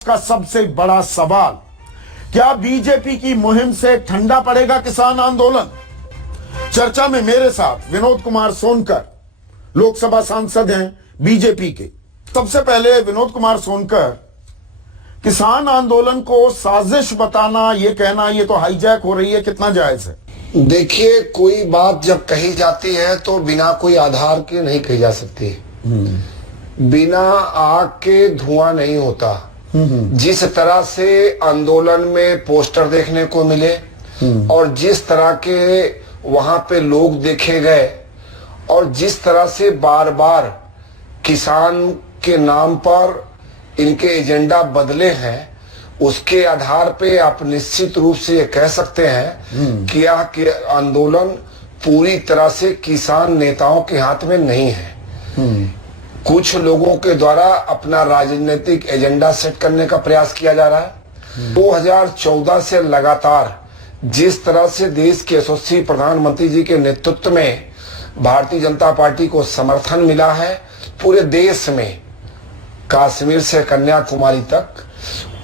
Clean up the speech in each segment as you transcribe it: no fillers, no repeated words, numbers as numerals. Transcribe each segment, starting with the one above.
का सबसे बड़ा सवाल, क्या बीजेपी की मुहिम से ठंडा पड़ेगा किसान आंदोलन? चर्चा में मेरे साथ विनोद कुमार सोनकर, लोकसभा सांसद हैं बीजेपी के। सबसे पहले विनोद कुमार सोनकर, किसान आंदोलन को साजिश बताना, ये कहना ये तो हाईजैक हो रही है, कितना जायज है? देखिए, कोई बात जब कही जाती है तो बिना कोई आधार के नहीं कही जा सकती। बिना आग के धुआं नहीं होता। जिस तरह से आंदोलन में पोस्टर देखने को मिले और जिस तरह के वहां पे लोग देखे गए और जिस तरह से बार बार किसान के नाम पर इनके एजेंडा बदले हैं, उसके आधार पे आप निश्चित रूप से ये कह सकते हैं कि यह आंदोलन पूरी तरह से किसान नेताओं के हाथ में नहीं है। कुछ लोगों के द्वारा अपना राजनीतिक एजेंडा सेट करने का प्रयास किया जा रहा है। 2014 से लगातार जिस तरह से देश के यशस्वी प्रधानमंत्री जी के नेतृत्व में भारतीय जनता पार्टी को समर्थन मिला है, पूरे देश में कश्मीर से कन्याकुमारी तक,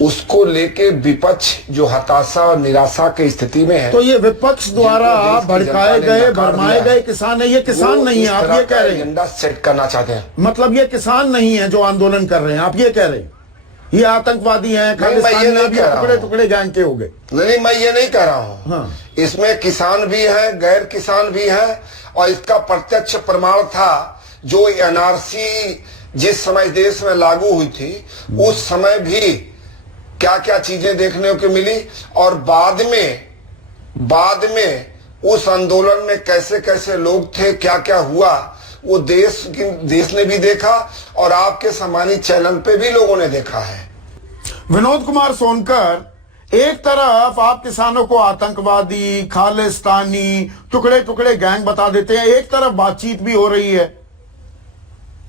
उसको लेके विपक्ष जो हताशा और निराशा की स्थिति में है। तो ये विपक्ष द्वारा भड़काए गए, भरमाए गए किसान है, ये किसान नहीं है, आप ये कह रहे हैं? एजेंडा सेट करना चाहते हैं। मतलब ये किसान नहीं है जो आंदोलन कर रहे हैं, आप ये कह रहे हैं? ये आतंकवादी हैं, खालिस्तानी हैं, भी टुकड़े टुकड़े गैंग के हो गए। नहीं, मैं ये नहीं कह रहा हूँ। हाँ। इसमें किसान भी है, गैर किसान भी है, और इसका प्रत्यक्ष प्रमाण था जो एनआरसी जिस समय देश में लागू हुई थी, उस समय भी क्या क्या चीजें देखने को मिली, और बाद में उस आंदोलन में कैसे कैसे लोग थे, क्या क्या हुआ, वो देश ने भी देखा और आपके सम्मानित चैनल पे भी लोगों ने देखा है। विनोद कुमार सोनकर, एक तरफ आप किसानों को आतंकवादी, खालिस्तानी, टुकड़े टुकड़े गैंग बता देते हैं, एक तरफ बातचीत भी हो रही है।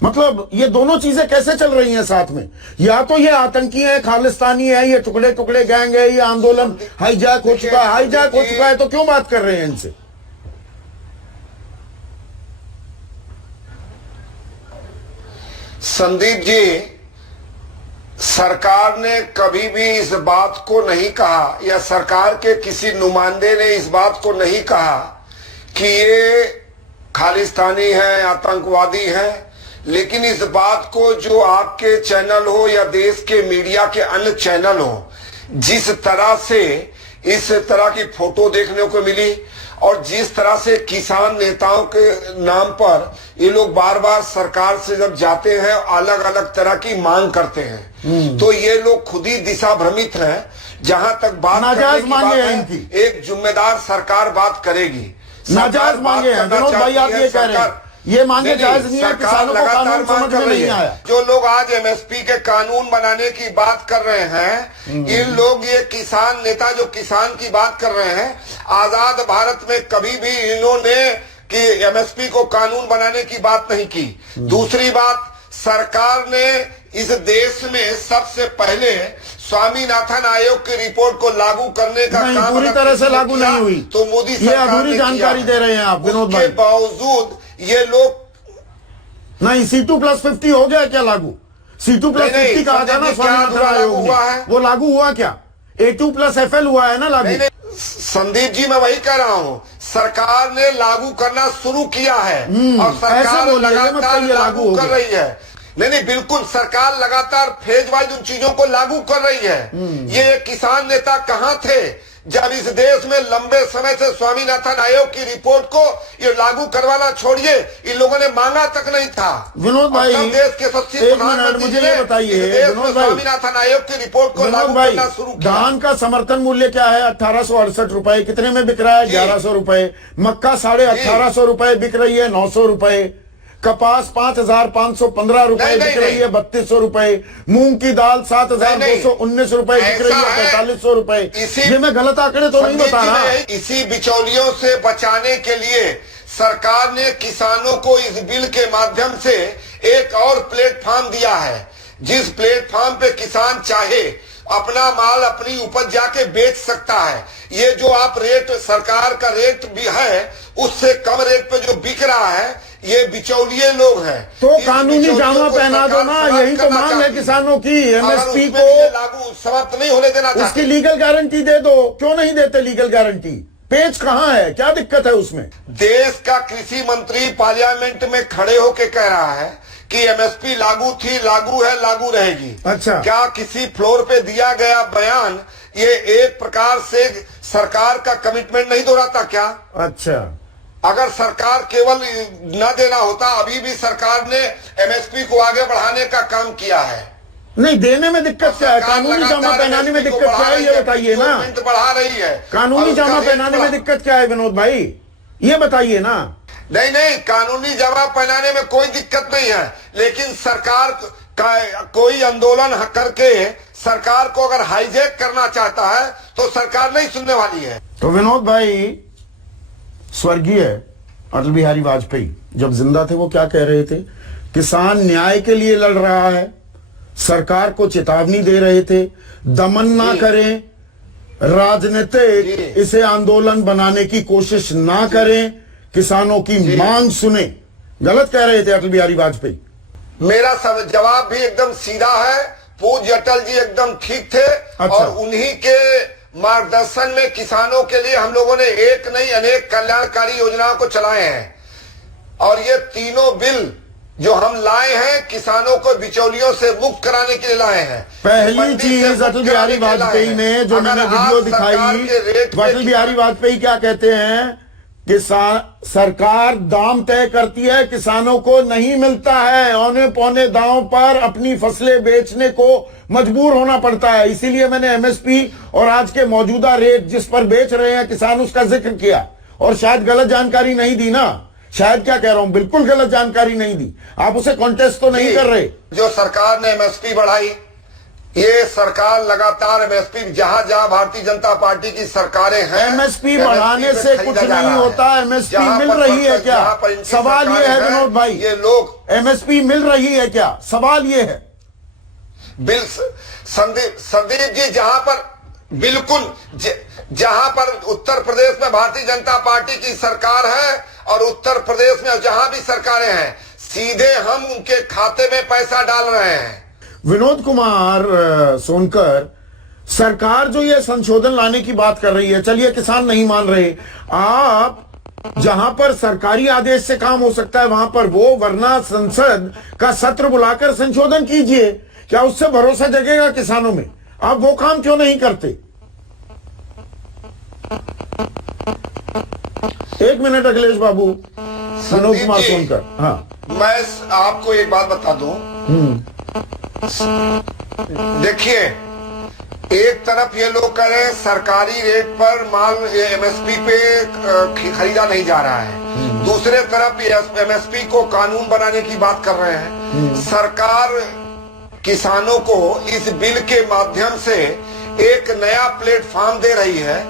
मतलब ये दोनों चीजें कैसे चल रही हैं साथ में? या तो ये आतंकी है, खालिस्तानी है, ये टुकड़े टुकड़े गैंग है, ये आंदोलन हाईजैक हो चुका है। हाईजैक हो चुका है तो क्यों बात कर रहे हैं इनसे? संदीप जी, सरकार ने कभी भी इस बात को नहीं कहा, या सरकार के किसी नुमाइंदे ने इस बात को नहीं कहा कि ये खालिस्तानी है, आतंकवादी है। लेकिन इस बात को जो आपके चैनल हो या देश के मीडिया के अन्य चैनल हो, जिस तरह से इस तरह की फोटो देखने को मिली और जिस तरह से किसान नेताओं के नाम पर ये लोग बार बार सरकार से जब जाते हैं अलग अलग तरह की मांग करते हैं, तो ये लोग खुद ही दिशा भ्रमित हैं। जहां तक बात करने की बात है, एक जिम्मेदार सरकार बात करेगी। नाजायज मांगे हैं विनोद भाई, आप ये कह रहे हैं? ये मांगे जायज नहीं है, किसानों को कानून समझ में नहीं आया। जो लोग आज एमएसपी के कानून बनाने की बात कर रहे हैं, इन लोग, ये किसान नेता जो किसान की बात कर रहे हैं, आजाद भारत में कभी भी इन्होंने कि एमएसपी को कानून बनाने की बात नहीं की। दूसरी बात, सरकार ने इस देश में सबसे पहले स्वामीनाथन आयोग की रिपोर्ट को लागू करने का काम पूरी तरह से लागू नहीं हुई, तो मोदी सरकार अधूरी जानकारी दे रहे हैं आप विनोद भाई। के बावजूद ये लोग नहीं, C2+50 हो गया क्या लागू? C2+50 कहा था ना स्वामीनाथन आयोग ने, वो लागू हुआ क्या? A2+FL हुआ है ना लागू? संदीप जी, मैं वही कह रहा हूँ, सरकार ने लागू करना शुरू किया है और सरकार लगातार लागू कर रही है। नहीं, बिल्कुल, सरकार लगातार फेज वाइज उन चीजों को लागू कर रही है। ये किसान नेता कहाँ थे जब इस देश में लंबे समय से स्वामीनाथन आयोग की रिपोर्ट को ये लागू करवाना छोड़िए, इन लोगों ने मांगा तक नहीं था। विनोद भाई, देश के सबसे मुझे ये बताइए स्वामीनाथन आयोग की रिपोर्ट को लागू करना शुरू किया। धान का समर्थन मूल्य क्या है? 1868 रुपए। कितने में बिक रहा है? 1100 रुपए। मक्का 1850 रुपए बिक रही है, 900 रुपए। कपास 5515 रुपए बिक रही है, 3200 रुपए। मूंग की दाल 7219 रुपए बिक रही है, 4500 रुपए। ये मैं गलत आंकड़े तो नहीं बता रहा। इसी बिचौलियों से बचाने के लिए सरकार ने किसानों को इस बिल के माध्यम से एक और प्लेटफॉर्म दिया है, जिस प्लेटफॉर्म पे किसान चाहे अपना माल, अपनी उपज जाके बेच सकता है। ये जो आप रेट, सरकार का रेट भी है, उससे कम रेट पे जो बिक रहा है, ये बिचौलिए लोग हैं। तो इस कानूनी बिचौलियों जामा को पहना दो सरकार ना, समाप्त यही तो करना मांग है चाहती किसानों की। अगर एमएसपी उसमें को ये लागू समाप्त नहीं होने देना उसकी चाहती। लीगल गारंटी दे दो। क्यों नहीं देते लीगल गारंटी? पेच कहां है? क्या दिक्कत है उसमें? देश का कृषि मंत्री पार्लियामेंट में खड़े होकर कह रहा है कि एमएसपी लागू थी, लागू है, लागू रहेगी। अच्छा। क्या किसी फ्लोर पे दिया गया बयान ये एक प्रकार से सरकार का कमिटमेंट नहीं दोहराता क्या? अच्छा, अगर सरकार केवल न देना होता, अभी भी सरकार ने एमएसपी को आगे बढ़ाने का काम किया है। नहीं देने में दिक्कत क्या है? कानूनी जामा पहनाने में दिक्कत क्या है, ये बताइए ना। बढ़ा रही है कानूनी जामा पहनाने में दिक्कत क्या है विनोद भाई, ये बताइए ना। नहीं, कानूनी जमा पहनाने में कोई दिक्कत नहीं है, लेकिन सरकार का कोई आंदोलन करके सरकार को अगर हाईजैक करना चाहता है तो सरकार नहीं सुनने वाली है। तो विनोद भाई, स्वर्गीय अटल बिहारी वाजपेयी जब जिंदा थे वो क्या कह रहे थे? किसान न्याय के लिए लड़ रहा है, सरकार को चेतावनी दे रहे थे, दमन ना करें, राजनीतिक इसे आंदोलन बनाने की कोशिश ना करें, किसानों की मांग सुने। गलत कह रहे थे अटल बिहारी वाजपेयी। मेरा सब जवाब भी एकदम सीधा है। पूज्य अटल जी एकदम ठीक थे। अच्छा। और उन्हीं के मार्गदर्शन में किसानों के लिए हम लोगों ने एक नहीं अनेक कल्याणकारी योजनाओं को चलाए हैं। और ये तीनों बिल जो हम लाए हैं किसानों को बिचौलियों से मुक्त कराने के लिए लाए हैं। पहली चीज अटल बिहारी वाजपेयी ने, जो मैंने वीडियो दिखाई, अटल बिहारी वाजपेयी क्या कहते हैं कि सरकार दाम तय करती है, किसानों को नहीं मिलता है, औने पौने दांव पर अपनी फसलें बेचने को मजबूर होना पड़ता है। इसीलिए मैंने एमएसपी और आज के मौजूदा रेट जिस पर बेच रहे हैं किसान, उसका जिक्र किया। और शायद गलत जानकारी नहीं दी ना, शायद क्या कह रहा हूं, बिल्कुल गलत जानकारी नहीं दी। आप उसे कॉन्टेस्ट तो नहीं कर रहे। जो सरकार ने एमएसपी बढ़ाई, ये सरकार लगातार एमएसपी, जहां जहां भारतीय जनता पार्टी की सरकारें हैं, एमएसपी बढ़ाने से कुछ नहीं होता। एमएसपी मिल रही है क्या? सवाल ये है विनोद भाई, ये लोग एमएसपी मिल रही है क्या? सवाल ये है। बिल संदीप जी, जहां पर बिल्कुल जहां पर उत्तर प्रदेश में भारतीय जनता पार्टी की सरकार है और उत्तर प्रदेश में जहां भी सरकारें हैं, सीधे हम उनके खाते में पैसा डाल रहे हैं। विनोद कुमार सोनकर, सरकार जो ये संशोधन लाने की बात कर रही है, चलिए किसान नहीं मान रहे, आप जहां पर सरकारी आदेश से काम हो सकता है वहां पर वो, वरना संसद का सत्र बुलाकर संशोधन कीजिए। क्या उससे भरोसा जगेगा किसानों में? आप वो काम क्यों नहीं करते? एक मिनट अखिलेश बाबू, विनोद कुमार सोनकर। हाँ, मैं आपको एक बात बता दूं। देखिए, एक तरफ ये लोग कह रहे हैं सरकारी रेट पर माल एमएसपी पे खरीदा नहीं जा रहा है, दूसरे तरफ एमएसपी को कानून बनाने की बात कर रहे हैं। सरकार किसानों को इस बिल के माध्यम से एक नया प्लेटफॉर्म दे रही है।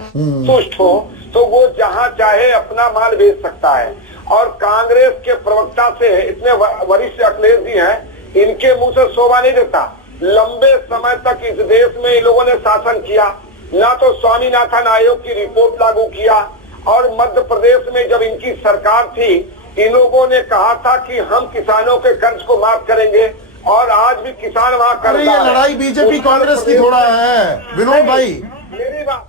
तुष्ट हो तो वो जहां चाहे अपना माल बेच सकता है। और कांग्रेस के प्रवक्ता से, इतने वरिष्ठ अखिलेश जी हैं, इनके मुंह से शोभा नहीं देता। लंबे समय तक इस देश में इन लोगों ने शासन किया, ना तो स्वामीनाथन आयोग की रिपोर्ट लागू किया, और मध्य प्रदेश में जब इनकी सरकार थी, इन लोगों ने कहा था कि हम किसानों के कर्ज को माफ करेंगे, और आज भी किसान वहां कर रहा है। लड़ाई बीजेपी कांग्रेस की थोड़ा है विनोद भाई।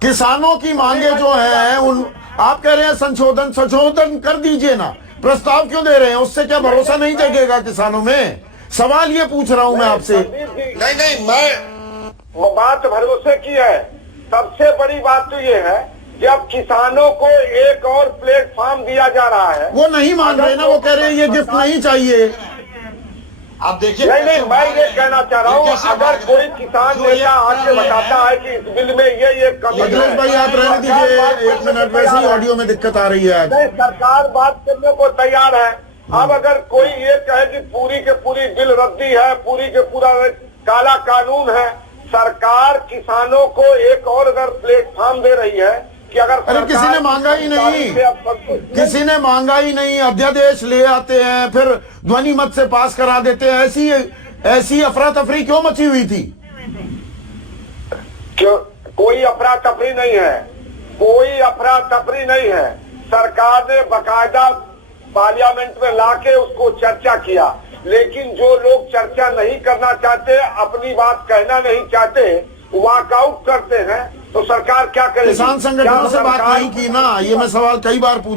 किसानों की मांगे जो हैं, उन आप कह रहे हैं संशोधन कर दीजिए ना, प्रस्ताव क्यों दे रहे हैं? उससे क्या भरोसा नहीं जगेगा किसानों में? सवाल ये पूछ रहा हूं मैं आपसे। नहीं, मैं बात भरोसे की है। सबसे बड़ी बात तो ये है, जब किसानों को एक और प्लेटफॉर्म दिया जा रहा है, वो नहीं मान रहे ना, वो कह रहे हैं ये गिफ्ट नहीं चाहिए। आप देखिए, नहीं, मैं ये कहना चाह रहा हूँ, अगर कोई किसान नेता आके बताता है कि इस बिल में ये कमी है। भाई आप रहने दीजिए एक मिनट, वैसे ही ऑडियो में दिक्कत आ रही है आज। नहीं, सरकार बात करने को तैयार है। अब अगर कोई ये कहे कि पूरी के पूरी बिल रद्दी है, पूरी के पूरा काला कानून है, सरकार किसानों को एक और अगर प्लेटफॉर्म दे रही है कि अगर, अरे किसी ने मांगा ही नहीं, किसी ने मांगा ही नहीं, अध्यादेश ले आते हैं फिर ध्वनि मत से पास करा देते हैं। ऐसी अफरा तफरी क्यों मची हुई थी? कोई अफरा तफरी नहीं है, कोई अफरा तफरी नहीं है। सरकार ने बाकायदा पार्लियामेंट में लाके उसको चर्चा किया, लेकिन जो लोग चर्चा नहीं करना चाहते, अपनी बात कहना नहीं चाहते, वॉकआउट करते हैं, तो सरकार क्या करेगी? किसान संगठनों से बात नहीं की ना, ये मैं सवाल कई बार पूछ